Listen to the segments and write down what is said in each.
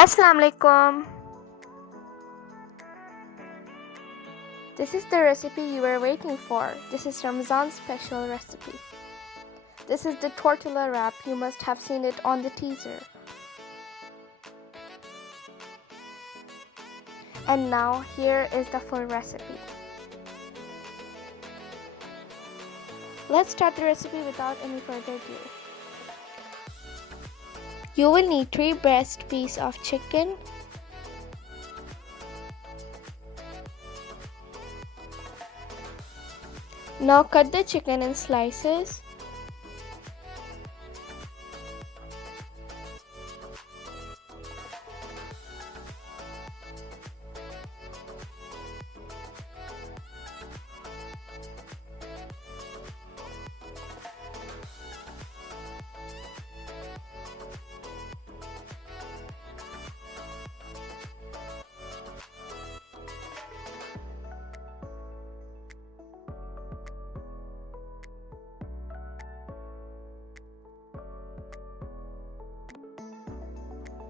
Assalamu alaikum. This is the recipe you were waiting for. This is Ramadan Special Recipe. This is the tortilla wrap. You must have seen it on the teaser. And now here is the full recipe. Let's start the recipe without any further ado. You will need 3 breast pieces of chicken, now cut the chicken in slices.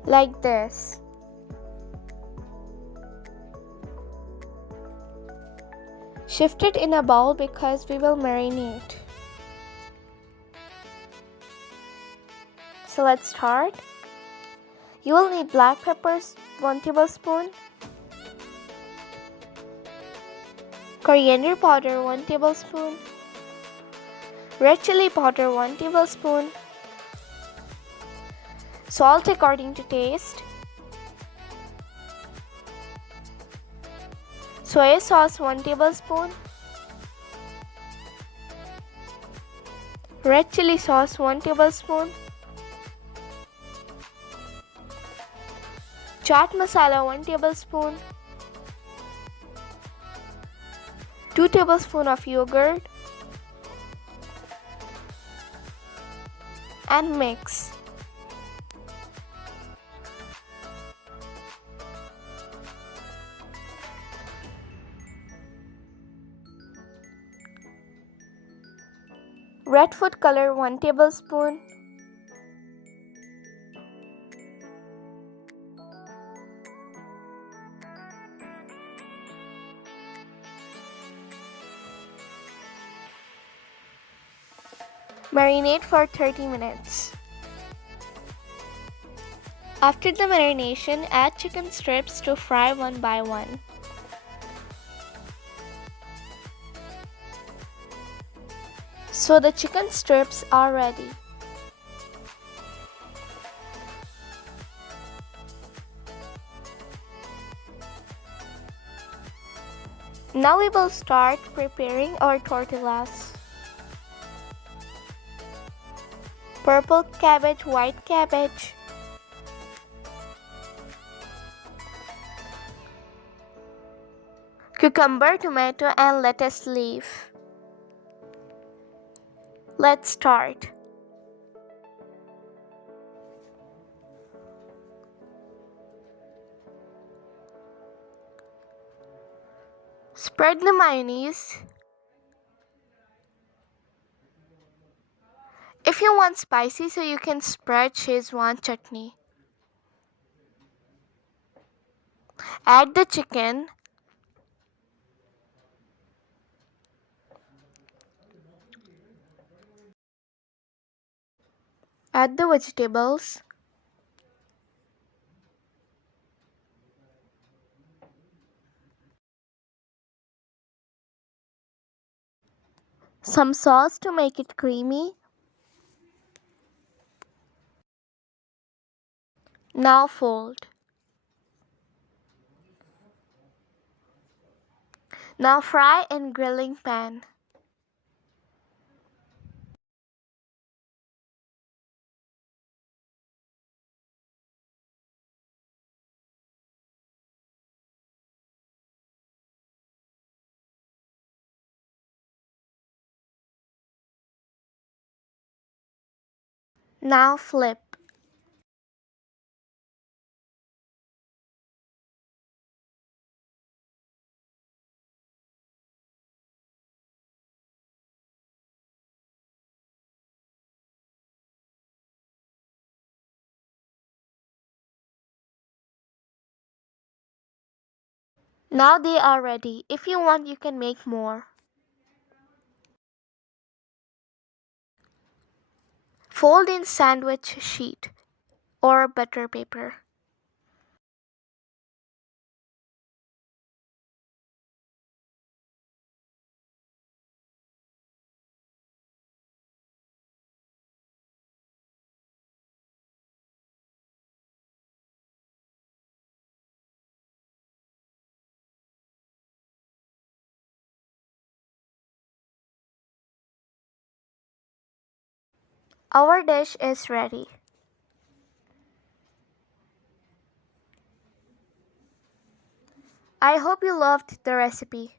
Like this. Shift it in a bowl because we will marinate. So let's start. You will need black peppers 1 tablespoon, coriander powder 1 tablespoon, red chili powder 1 tablespoon, salt according to taste, soy sauce 1 tablespoon, red chili sauce 1 tablespoon, chaat masala 1 tablespoon, 2 tablespoons of yogurt, and mix. Red food color 1 tablespoon, marinate for 30 minutes. After the marination, add chicken strips to fry one by one. So the chicken strips are ready. Now we will start preparing our tortillas. Purple cabbage, white cabbage, cucumber, tomato, and lettuce leaf. Let's start. Spread the mayonnaise. If you want spicy, so you can spread Szechuan chutney. Add the chicken. Add the vegetables. Some sauce to make it creamy. Now fold. Now fry in grilling pan. Now flip. Now they are ready. If you want, you can make more. Fold in sandwich sheet or butter paper. Our dish is ready. I hope you loved the recipe.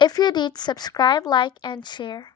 If you did, subscribe, like, and share.